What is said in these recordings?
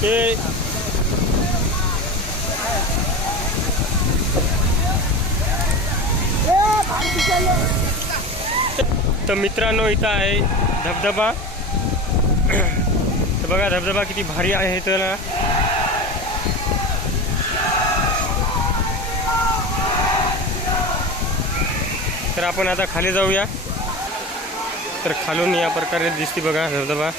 ते तर मित्रांनो इथं आहे धबधबा. तर बघा धबधबा किती भारी आहे तर ना. तर आपण आता खाली जाऊया. तर खालून या प्रकारे दिसते बघा धबधबा.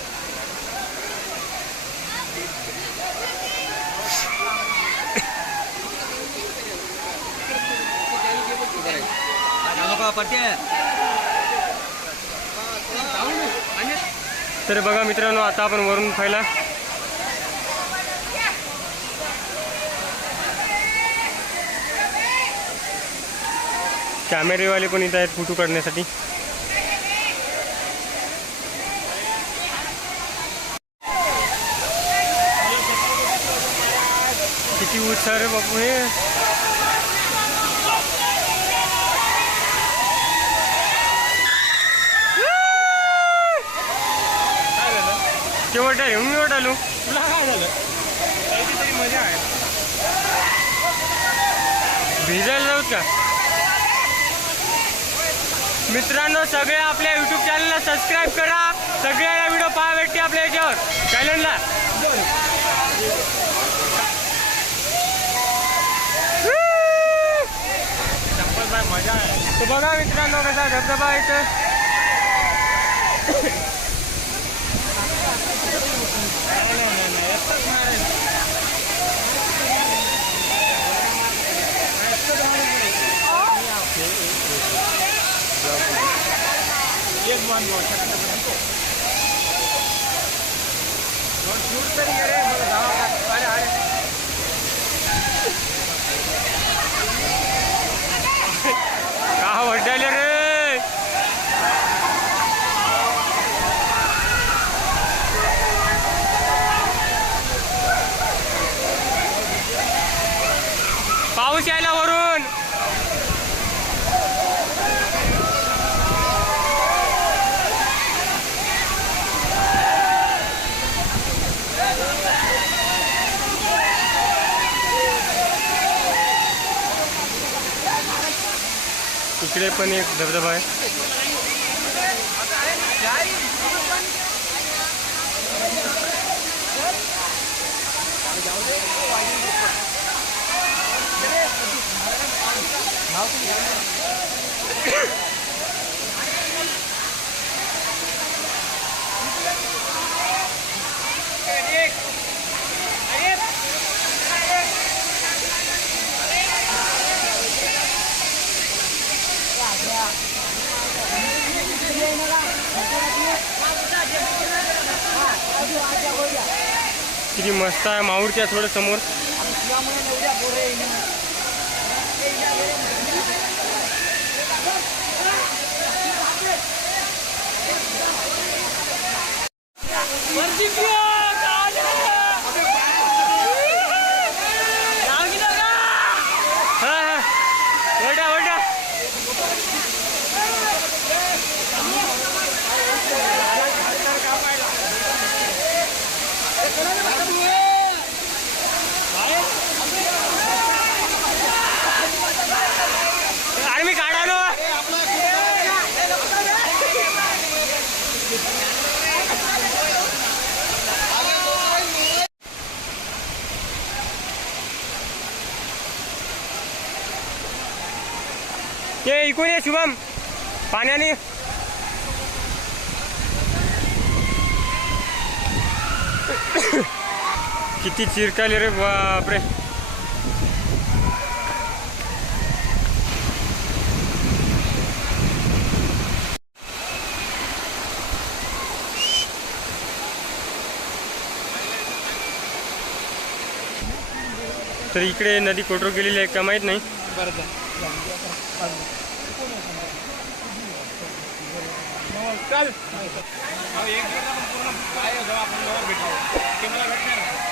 तर बघा मित्रांनो आता आपण वरून पाहिला. कॅमेरेवाले पण इथं आहेत फोटो काढण्यासाठी. किती उत्साह रे बापू हे. केवट आहे? मी वट आलो. तुला काय झालं? तरी मजा आहे. भिजायला जाऊत का? मित्रांनो सगळे आपल्या युट्यूब चॅनलला सबस्क्राईब करा. सगळ्यांना व्हिडिओ पहा भेटते आपल्या याच्यावर. चॅनलला मजा आहे तर बघा मित्रांनो कसा धबधबा आहे तर नाही नाही नाही एकटाच मारेल एक वन शूट तरी ये रे मला जावं लागतं. अरे अरे का वड्डाले रे पाऊस यायला वरून इकडे पण एक धबधबा आहे. किती मस्त आहे माऊरच्या थोडं समोर हा हा वडा वडा अरे मी काढालो ते इकून ये शुभम। पाण्याने किती चिरकाले रे बापरे। तर इकडे नदी कोटरो गेलेली आहे का माहीत नाही. बरं. अहो, एक दिवस आपण पूर्ण काय जाऊ आपण जवळ भेटलो ते मला भेटणार